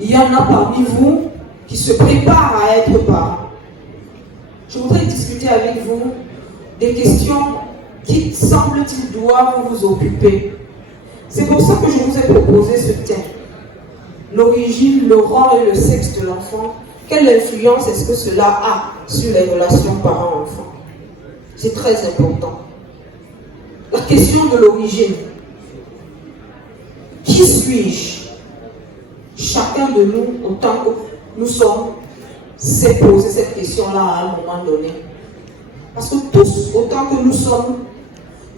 Il y en a parmi vous qui se préparent à être parents. Je voudrais discuter avec vous des questions qui, semble-t-il, doivent vous occuper. C'est pour ça que je vous ai proposé ce thème. L'origine, le rang et le sexe de l'enfant. Quelle influence est-ce que cela a sur les relations parents-enfants? C'est très important. La question de l'origine. Qui suis-je? Chacun de nous, autant que nous sommes, s'est posé cette question-là à un moment donné. Parce que tous, autant que nous sommes,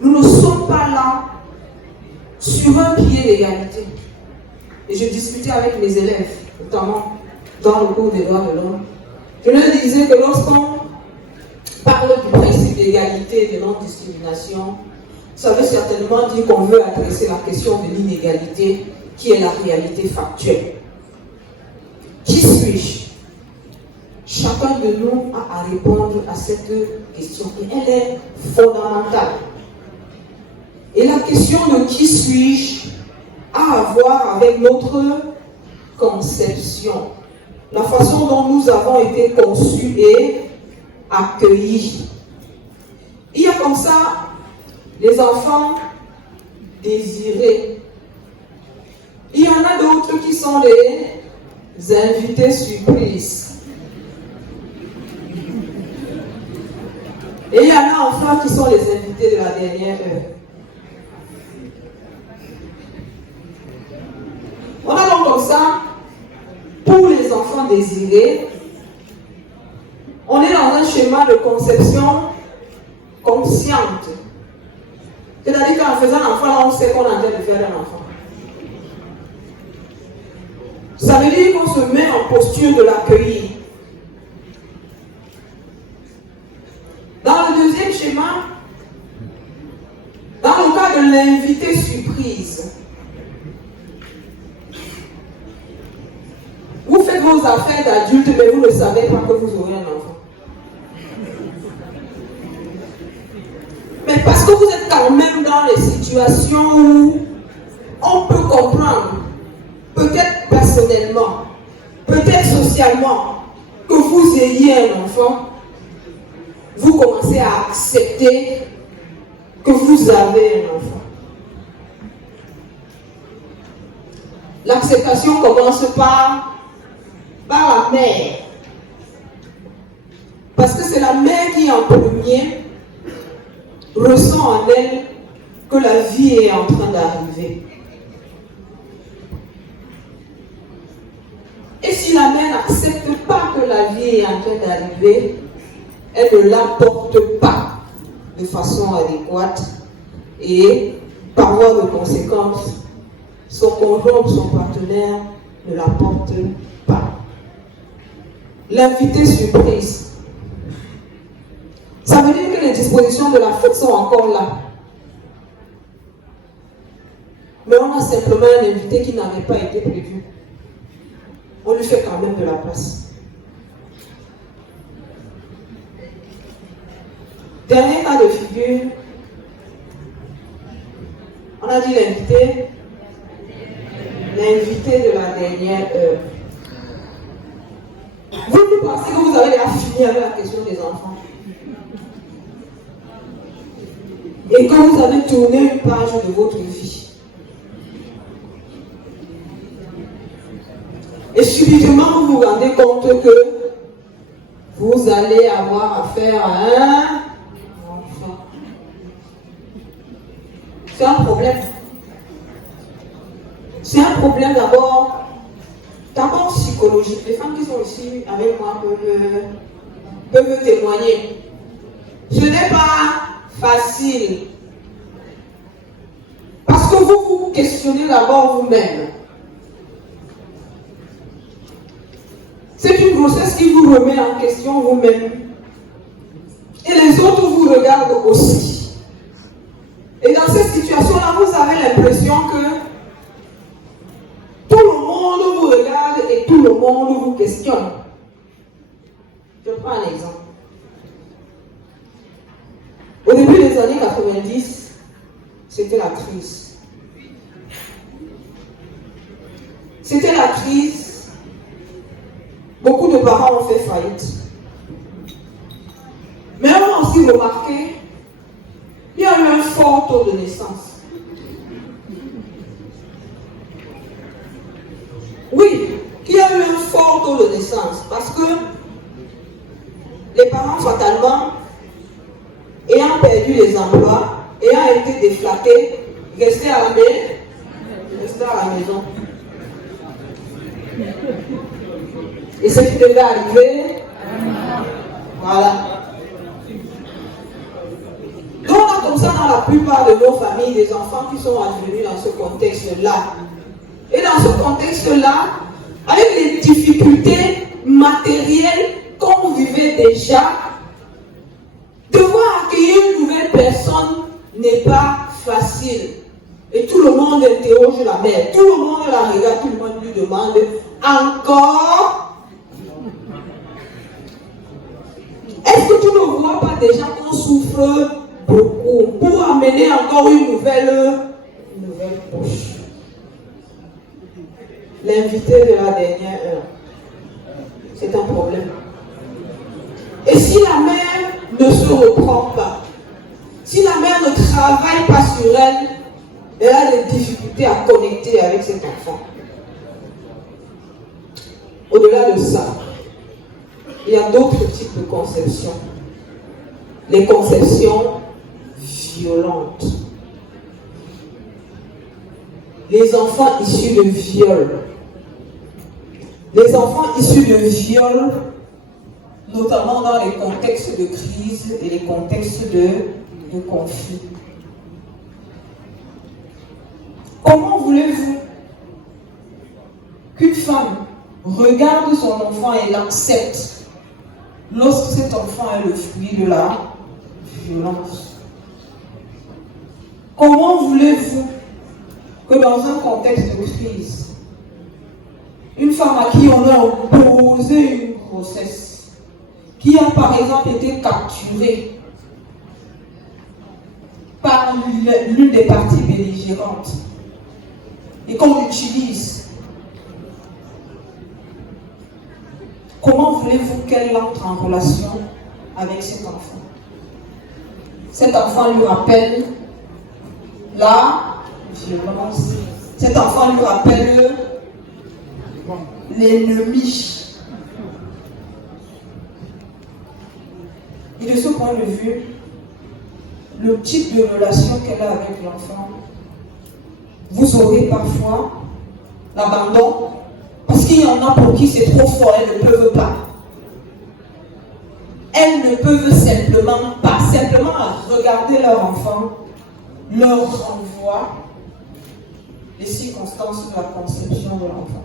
nous ne sommes pas là sur un pied d'égalité. Et je discutais avec mes élèves, notamment dans le cours des droits de l'homme. Je leur disais que lorsqu'on parle du principe d'égalité et de non-discrimination, ça veut certainement dire qu'on veut adresser la question de l'inégalité qui est la réalité factuelle. Qui suis-je? Chacun de nous a à répondre à cette question et elle est fondamentale. Et la question de qui suis-je a à voir avec notre conception, la façon dont nous avons été conçus et accueillis. Il y a comme ça les enfants désirés. Il y en a d'autres qui sont les invités surprises. Et il y en a enfin qui sont les invités de la dernière heure. On a donc comme ça, pour les enfants désirés, on est dans un schéma de conception consciente. C'est-à-dire qu'en faisant un enfant, là, on sait qu'on est en train de faire un enfant. Ça veut dire qu'on se met en posture de l'accueillir. Dans le deuxième schéma, dans le cas de l'invité surprise, vous faites vos affaires d'adulte, mais vous ne savez pas que vous aurez un enfant. Mais parce que vous êtes quand même dans les situations où on peut comprendre, peut-être personnellement, peut-être socialement, que vous ayez un enfant, vous commencez à accepter que vous avez un enfant. L'acceptation commence par la mère. Parce que c'est la mère qui en premier ressent en elle que la vie est en train d'arriver. Et si la mère n'accepte pas que la vie est en train d'arriver, elle ne l'apporte pas de façon adéquate et par voie de conséquence, son conjoint ou son partenaire ne l'apporte pas. L'invité surprise. Ça veut dire que les dispositions de la fête sont encore là. Mais on a simplement un invité qui n'avait pas été prévu. On lui fait quand même de la place. Dernier cas de figure, on a dit l'invité de la dernière heure. Vous pensez que vous avez déjà fini avec la question des enfants et que vous avez tourné une page de votre vie. Et subitement, vous vous rendez compte que vous allez avoir affaire à un enfant. C'est un problème. C'est un problème d'abord psychologique. Les femmes qui sont ici avec moi peuvent témoigner. Ce n'est pas facile. Parce que vous vous questionnez d'abord vous-même. C'est une grossesse qui vous remet en question vous-même. Et les autres vous regardent aussi. Et dans cette situation-là, vous avez l'impression que tout le monde vous regarde et tout le monde vous questionne. Je prends un exemple. Au début des années 90, c'était la crise. C'était la crise vos parents ont fait faillite. Mais on a aussi remarqué qu'il y a eu un fort taux de naissance. Oui, qu'il y a eu un fort taux de naissance parce que les parents, fatalement, ayant perdu les emplois, ayant été déflaqués, restaient à la maison. Et ce qui devait arriver, voilà. Donc on a comme ça dans la plupart de nos familles des enfants qui sont advenus dans ce contexte-là. Et dans ce contexte-là, avec les difficultés matérielles qu'on vivait déjà, devoir accueillir une nouvelle personne n'est pas facile. Et tout le monde interroge la mère, tout le monde la regarde, tout le monde lui demande encore. Est-ce que tu ne vois pas déjà qu'on souffre beaucoup pour amener encore une nouvelle poche? L'invité de la dernière heure, c'est un problème. Et si la mère ne se reprend pas, si la mère ne travaille pas sur elle, elle a des difficultés à connecter avec cet enfant. Au-delà de ça, il y a d'autres types de conceptions. Les conceptions violentes. Les enfants issus de viol. Les enfants issus de viol, notamment dans les contextes de crise et les contextes de conflit. Comment voulez-vous qu'une femme regarde son enfant et l'accepte lorsque cet enfant est le fruit de la violence? Comment voulez-vous que dans un contexte de crise, une femme à qui on a opposé une grossesse, qui a par exemple été capturée par l'une des parties belligérantes et qu'on utilise, comment voulez-vous qu'elle entre en relation avec cet enfant? Cet enfant lui rappelle la violence. Cet enfant lui rappelle l'ennemi. Et de ce point de vue, le type de relation qu'elle a avec l'enfant, vous aurez parfois l'abandon, parce qu'il y en a pour qui c'est trop fort, elles ne peuvent pas. Elles ne peuvent simplement pas, simplement regarder leur enfant, leur renvoie les circonstances de la conception de l'enfant.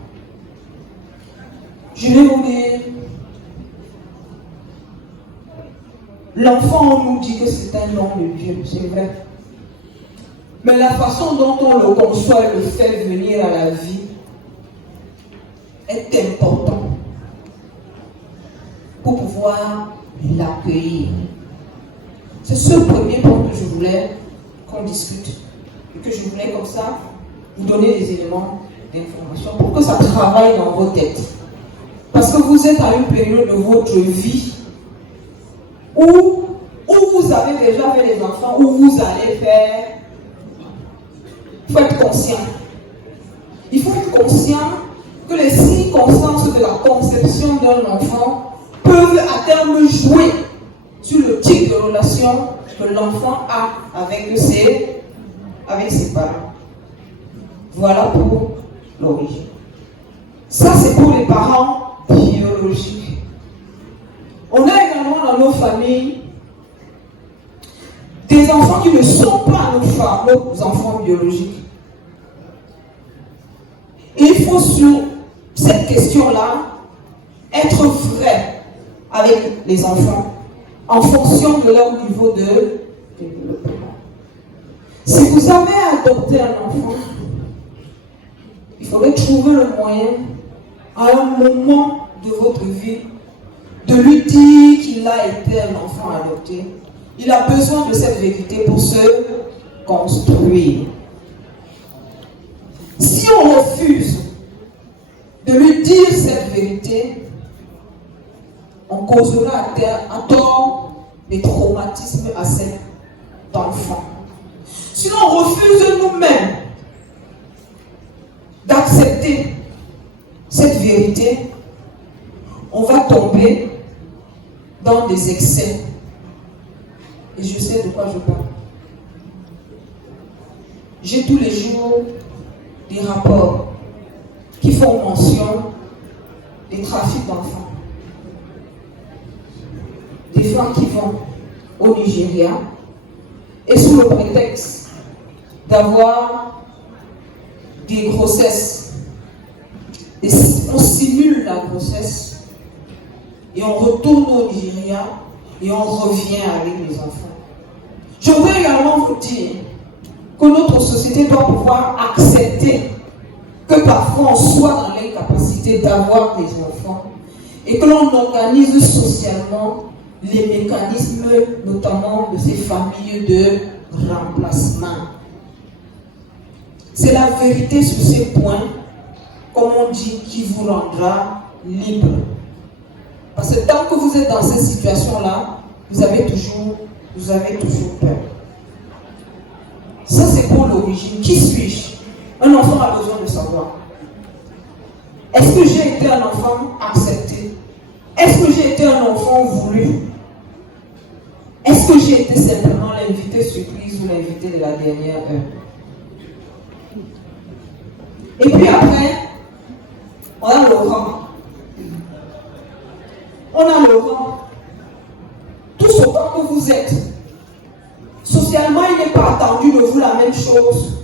Je vais vous dire, l'enfant, on nous dit que c'est un don de Dieu, c'est vrai. Mais la façon dont on le conçoit et le fait venir à la vie est important pour pouvoir l'accueillir. C'est ce premier point que je voulais qu'on discute et que je voulais comme ça vous donner des éléments d'information pour que ça travaille dans vos têtes. Parce que vous êtes à une période de votre vie où vous avez déjà fait des enfants, où vous allez faire. Il faut être conscient. Il faut être conscient que les circonstances de la conception d'un enfant peuvent à terme jouer sur le type de relation que l'enfant a avec ses parents. Voilà pour l'origine. Ça, c'est pour les parents biologiques. On a également dans nos familles des enfants qui ne sont pas nos enfants biologiques. Et il faut sur cette question-là être vrai avec les enfants en fonction de leur niveau de développement. Si vous avez adopté un enfant, il faudrait trouver le moyen à un moment de votre vie de lui dire qu'il a été un enfant adopté. Il a besoin de cette vérité pour se construire. Si on refuse de lui dire cette vérité, on causera à tort des traumatismes à cet enfant. Si l'on refuse nous-mêmes d'accepter cette vérité, on va tomber dans des excès. Et je sais de quoi je parle. J'ai tous les jours des rapports qui font mention des trafics d'enfants. Des femmes qui vont au Nigeria et sous le prétexte d'avoir des grossesses, on simule la grossesse et on retourne au Nigeria et on revient avec les enfants. Je voudrais également vous dire que notre société doit pouvoir accepter que parfois on soit dans l'incapacité d'avoir des enfants et que l'on organise socialement les mécanismes, notamment de ces familles de remplacement. C'est la vérité sur ces points, comme on dit, qui vous rendra libre. Parce que tant que vous êtes dans cette situation-là, vous avez toujours peur. Ça, c'est pour l'origine. Qui suis-je? Un enfant a besoin de savoir. Est-ce que j'ai été un enfant accepté? Est-ce que j'ai été un enfant voulu? Est-ce que j'ai été simplement l'invité surprise ou l'invité de la dernière heure? Et puis après, on a le rang. On a le rang. Tous autant que vous êtes. Socialement, il n'est pas attendu de vous la même chose.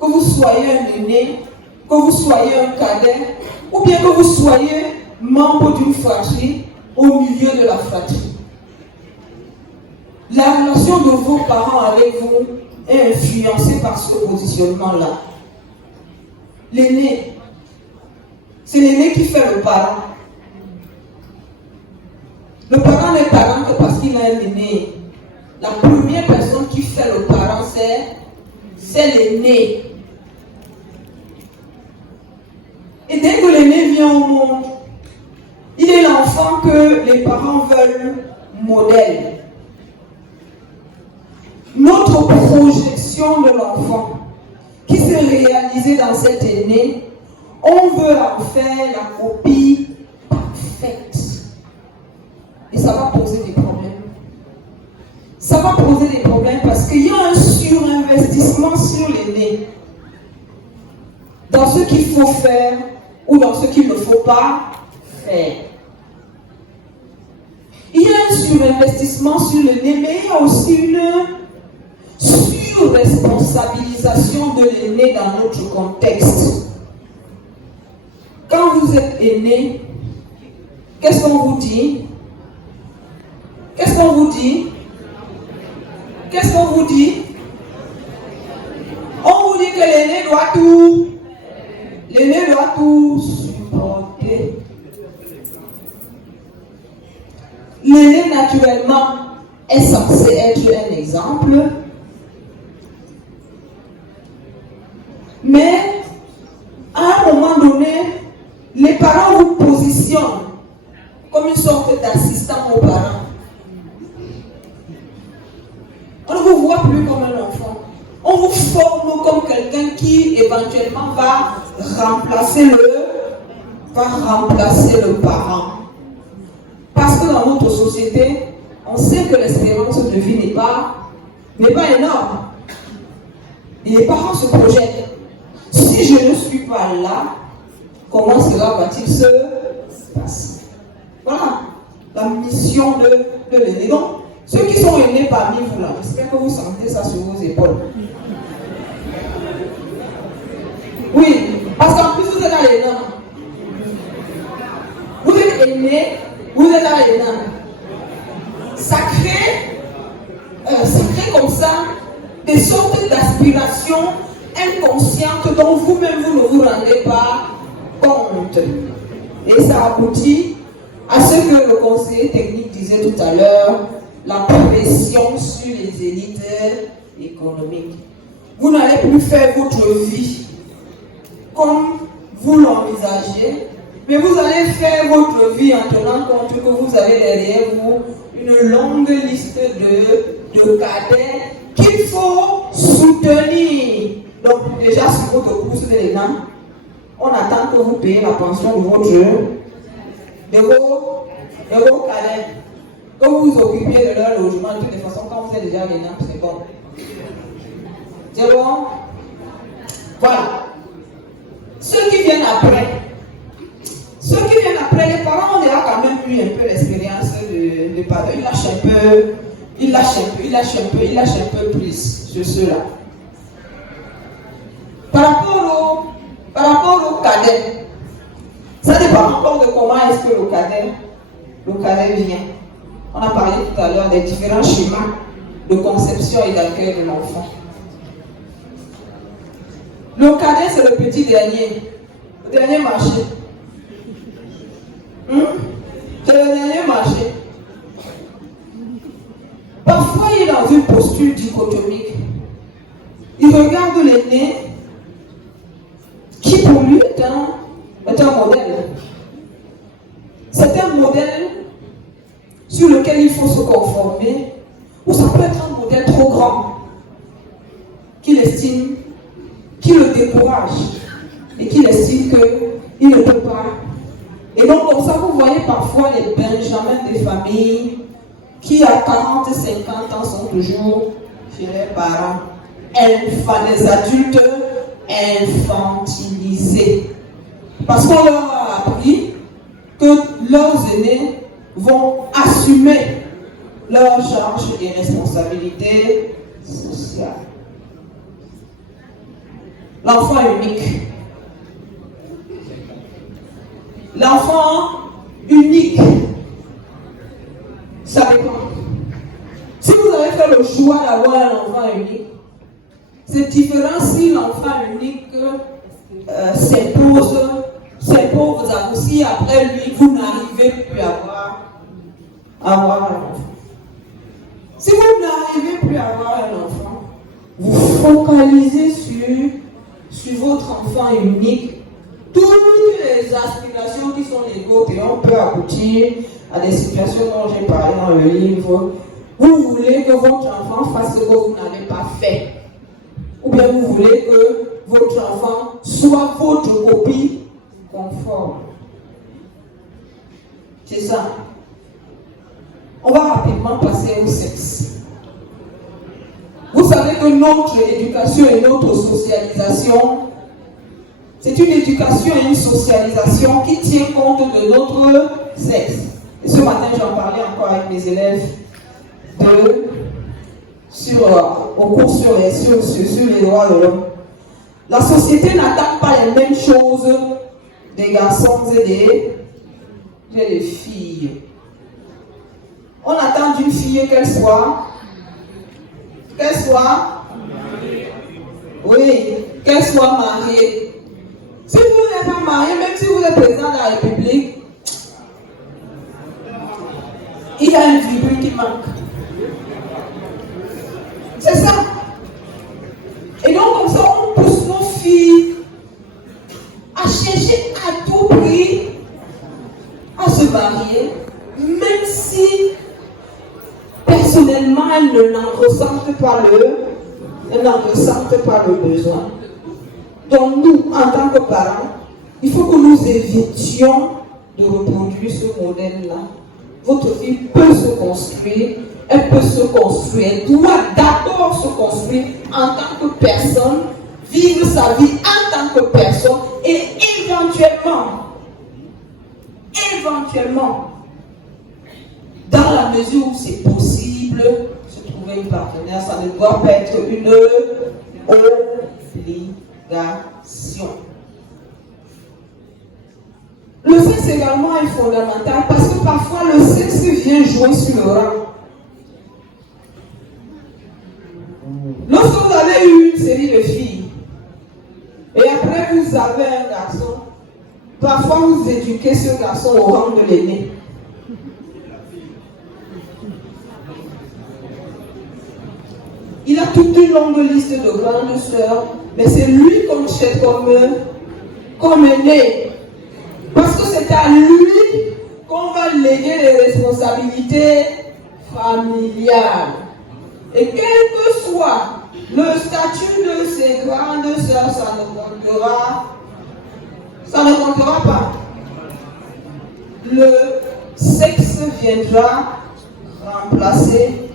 Que vous soyez un aîné, que vous soyez un cadet, ou bien que vous soyez membre d'une fratrie au milieu de la fratrie. La relation de vos parents avec vous est influencée par ce positionnement-là. L'aîné, c'est l'aîné qui fait le parent. Le parent n'est parent que parce qu'il a un aîné. La première personne qui fait le parent, c'est l'aîné. Et dès que l'aîné vient au monde, il est l'enfant que les parents veulent modèle. Notre projection de l'enfant qui s'est réalisée dans cet aîné, on veut en faire la copie parfaite. Et ça va poser des problèmes. Ça va poser des problèmes parce qu'il y a un surinvestissement sur l'aîné. Dans ce qu'il faut faire ou dans ce qu'il ne faut pas faire. Il y a un surinvestissement sur l'aîné, mais il y a aussi une surresponsabilisation de l'aîné dans notre contexte. Quand vous êtes aîné, qu'est-ce qu'on vous dit? Qu'est-ce qu'on vous dit? Qu'est-ce qu'on vous dit? On vous dit que l'aîné doit tout. L'aîné doit tout supporter. L'aîné, naturellement, est censé être un exemple. Mais, à un moment donné, les parents vous positionnent comme une sorte d'assistant aux parents. On ne vous voit plus comme un enfant. On vous forme comme quelqu'un qui éventuellement va remplacer le parent. Parce que dans notre société, on sait que l'espérance de vie n'est pas énorme. Et les parents se projettent. Si je ne suis pas là, comment cela va-t-il se passer? Voilà la mission de l'aîné. Donc, ceux qui sont aînés parmi vous là, j'espère que vous sentez ça sur vos épaules. Oui, parce qu'en plus vous êtes à l'aîné. Vous êtes aîné, vous êtes à l'aîné. Ça crée comme ça des sortes d'aspirations inconscientes dont vous-même vous ne vous rendez pas compte. Et ça aboutit à ce que le conseiller technique disait tout à l'heure, la pression sur les élites économiques. Vous n'allez plus faire votre vie comme vous l'envisagez, Mais vous allez faire votre vie en tenant compte que vous avez derrière vous une longue liste de cadets qu'il faut soutenir. Donc déjà sur votre bourse d'éléments, on attend que vous payiez la pension de vos cadets. Que vous vous occupiez de leur logement, de toute façon, quand vous êtes déjà l'élément, c'est bon. C'est bon? Voilà. Ceux qui viennent après, les parents ont déjà quand même eu un peu l'expérience de pardon. Ils lâchent un peu plus sur ceux-là. Par rapport au cadet, ça dépend encore de comment est-ce que le cadet vient. On a parlé tout à l'heure des différents schémas de conception et d'accueil de l'enfant. Le cadet, c'est le petit dernier, le dernier marché. C'est le dernier marché. Parfois, il est dans une posture dichotomique. Il regarde l'aîné, qui pour lui est un modèle. C'est un modèle sur lequel il faut se conformer, ou ça peut être un modèle trop grand, qu'il estime, qui le décourage, et qu'il estime qu'il ne peut pas. Et donc, comme ça, vous voyez parfois les benjamins des familles qui, à 40, 50 ans, sont toujours chez les parents, des adultes infantilisés. Parce qu'on leur a appris que leurs aînés vont assumer leurs charges et responsabilités sociales. L'enfant unique. L'enfant unique, ça dépend. Si vous avez fait le choix d'avoir un enfant unique, c'est différent si l'enfant unique s'impose à vous. Si après lui, vous n'arrivez plus à avoir un enfant. Si vous n'arrivez plus à avoir un enfant, vous focalisez sur votre enfant unique. Toutes les aspirations qui sont les vôtres, et on peut aboutir à des situations dont j'ai parlé dans le livre. Vous voulez que votre enfant fasse ce que vous n'avez pas fait. Ou bien vous voulez que votre enfant soit votre copie conforme. C'est ça. On va rapidement passer au sexe. Vous savez que notre éducation et notre socialisation, c'est une éducation et une socialisation qui tient compte de notre sexe. Et ce matin, j'en parlais encore avec mes élèves au cours sur les droits de l'homme. La société n'attend pas les mêmes choses des garçons et des filles. On attend d'une fille qu'elle soit mariée. Si vous n'êtes pas marié, même si vous êtes président de la République, il y a une virgule qui manque. C'est ça. Et donc, comme ça, on pousse nos filles à chercher à tout prix à se marier, même si personnellement elles n'en ressentent pas le besoin. Donc nous, en tant que parents, il faut que nous évitions de reproduire ce modèle-là. Votre fille peut se construire, elle peut se construire, elle doit d'abord se construire en tant que personne, vivre sa vie en tant que personne et éventuellement, dans la mesure où c'est possible, se trouver une partenaire. Ça ne doit pas être une obligation. Le sexe également est fondamental parce que parfois le sexe vient jouer sur le rang. Lorsque vous avez eu une série de filles et après vous avez un garçon, parfois vous éduquez ce garçon au rang de l'aîné. Il a toute une longue liste de grandes sœurs, mais c'est lui qu'on cherche comme aîné. Parce que c'est c'est à lui qu'on va léguer les responsabilités familiales. Et quel que soit le statut de ses grandes sœurs, ça ne comptera pas. Le sexe viendra remplacer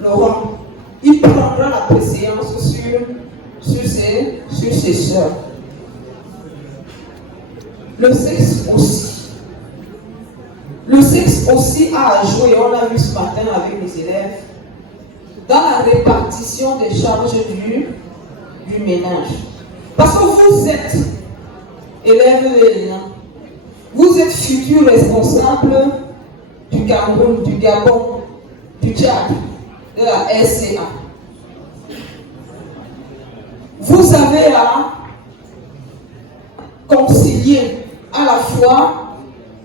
le rang. Il prendra la préséance sur ses sœurs. Le sexe aussi. Le sexe aussi a à jouer, on l'a vu ce matin avec les élèves, dans la répartition des charges du ménage. Parce que vous êtes élèves et vous êtes futurs responsables du Cameroun, du Gabon, du Tchad, de la RCA. Vous avez à concilier à la fois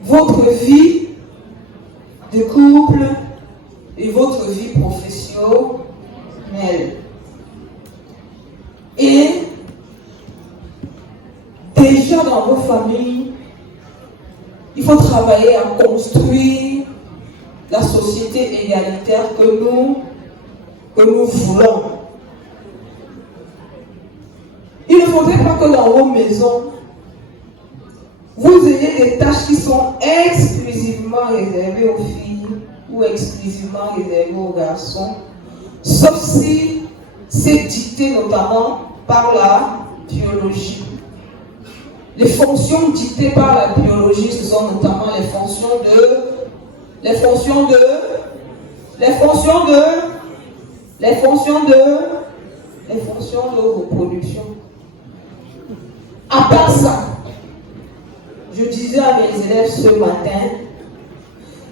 votre vie de couple et votre vie professionnelle. Et déjà dans vos familles, il faut travailler à construire la société égalitaire que nous voulons. Il ne faudrait pas que dans vos maisons, vous ayez des tâches qui sont exclusivement réservées aux filles ou exclusivement réservées aux garçons, sauf si c'est dicté notamment par la biologie. Les fonctions dictées par la biologie, ce sont notamment les fonctions de reproduction. À part ça, je disais à mes élèves ce matin,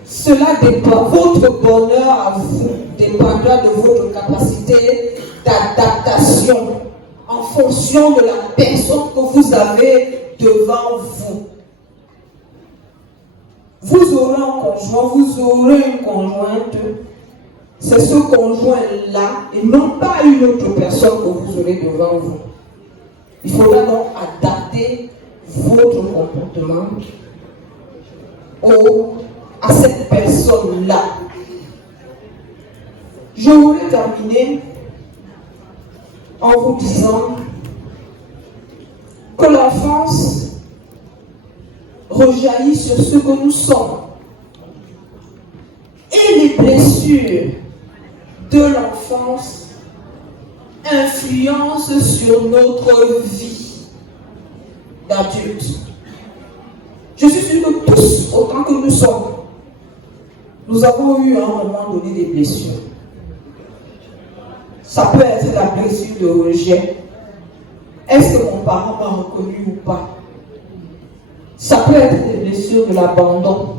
cela dépend, votre bonheur à vous dépendra de votre capacité d'adaptation en fonction de la personne que vous avez devant vous. Vous aurez un conjoint, vous aurez une conjointe, c'est ce conjoint-là et non pas une autre personne que vous aurez devant vous. Il faudra donc adapter votre comportement à cette personne-là. Je voulais terminer en vous disant que l'enfance rejaillit sur ce que nous sommes. Et les blessures de l'enfance influencent sur notre vie d'adulte. Je suis sûre que tous, autant que nous sommes, nous avons eu à un moment donné des blessures. Ça peut être la blessure de rejet. Est-ce que mon parent m'a reconnu ou pas? Ça peut être des blessures de l'abandon.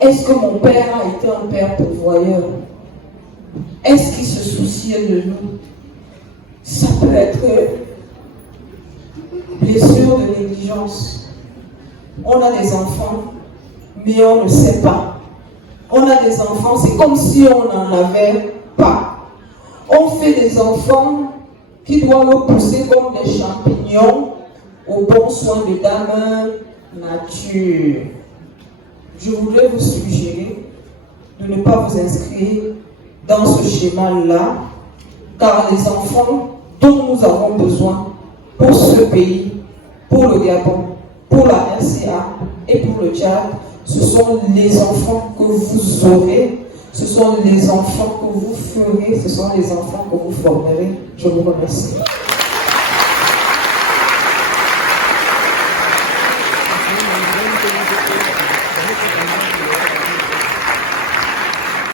Est-ce que mon père a été un père pourvoyeur? Est-ce qu'il se souciait de nous? Ça peut être blessure de négligence. On a des enfants, mais on ne sait pas. On a des enfants, c'est comme si on n'en avait pas. On fait des enfants qui doivent pousser comme des champignons au bon soin de dame nature. Je voudrais vous suggérer de ne pas vous inscrire dans ce schéma-là, car les enfants dont nous avons besoin pour ce pays, pour le Gabon, pour la RCA et pour le Tchad, ce sont les enfants que vous aurez, ce sont les enfants que vous ferez, ce sont les enfants que vous formerez. Je vous remercie.